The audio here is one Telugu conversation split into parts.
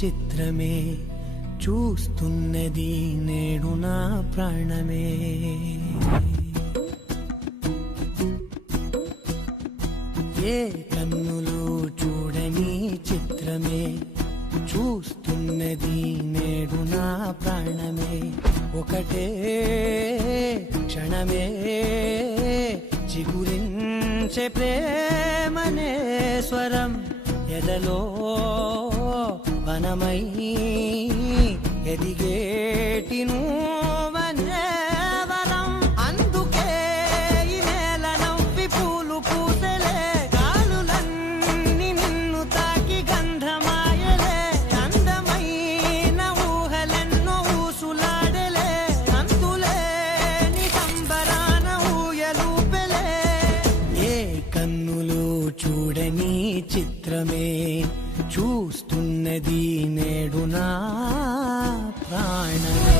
చిత్రమే చూస్తున్నది నేడు నా ప్రాణమే. ఏ కన్నులు చూడని చిత్రమే చూస్తున్నది నేడు నా ప్రాణమే. ఒకటే క్షణమే చిగురించే ప్రేమనే స్వరం ఎదలో వనమై ఎదిగేటి నువ్వనే వరం. అందుకే ఈ నేల నవ్వి పూలు పూసలే, గాలులన్నీ నిన్ను తాకి గంధమాయలే. అందమైన ఊహలెన్నో ఊసులాడలే, అంతులేని సంబరాన ఊయలూపెలే. ఏ కన్నులు చూడని చిత్రమే చూస్తున్నది నేడు నా ప్రాణమే.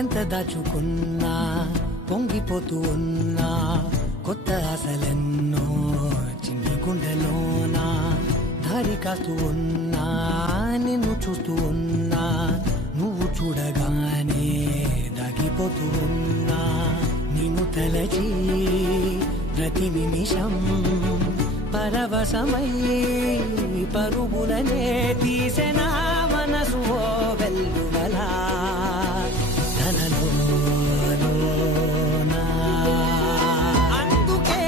ఎంత దాచుకున్నా పొంగిపోతూ ఉన్నా, కొత్త ఆశలెన్నో చిన్న గుండెలోనా. దారి కాస్తూ ఉన్నా నిన్ను చూస్తూ ఉన్నా, నువ్వు చూడగానే దాగిపోతూ ఉన్నా. నిన్ను తలచి ప్రతి నిమిషం పరవశమై పరుగులనే తీసెనా మనసు ఓ వెల్లువలా. అందుకే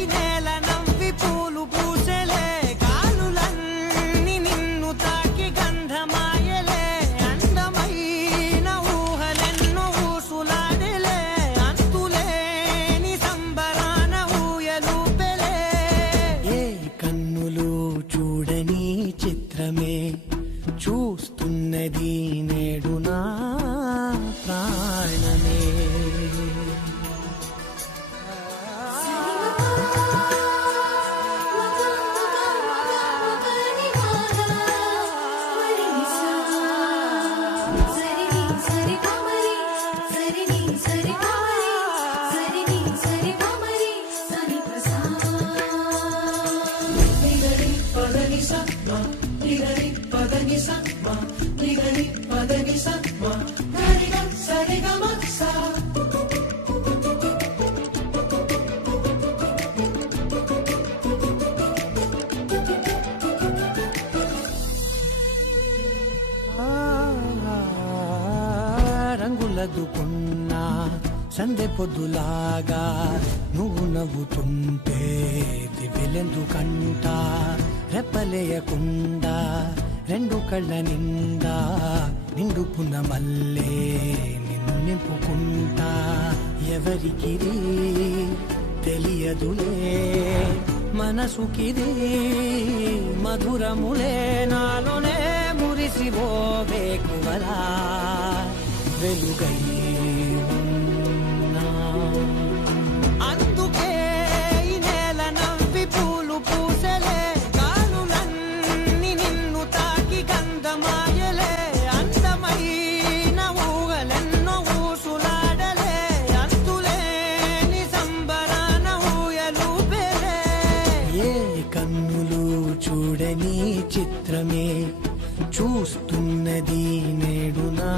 ఈ నేల నవ్వి పూలు పూసలే, గాలులన్నీ నిన్ను తాకి గంధమాయలే. అందమైన ఊహలెన్నో ఊసులాడలే, అంతులేని సంబరాన ఊయలూపెలే. ఏ కన్నులు చూడని చిత్రమే చూస్తున్నది నేడు నా ప్రాణమే. రంగులదుకున్నా సందె పొద్దులాగా నువ్వు నవ్వుతుంటే దివ్వెలెందుకంట. రెప్పలేయకుండా రెండు కళ్ళ నిండా నిండుకున్న మల్లే నిన్ను నింపుకుంటా. ఎవరికిది తెలియదులే మనసుకిది మధురములే, నాలోనే మురిసివో వేకువలా వెలుగై ఉన్నా. అందుకే ఈ నేల నవ్వి పూలు పూసలే, గాలులన్నీ నిన్ను తాకి గంధమాయలే. అందమైన ఊహలెన్నో ఊసులాడలే, అంతులేని సంబరాన ఊయలూపెలే. ఏ కన్నులు చూడని చిత్రమే చూస్తున్నది నేడు నా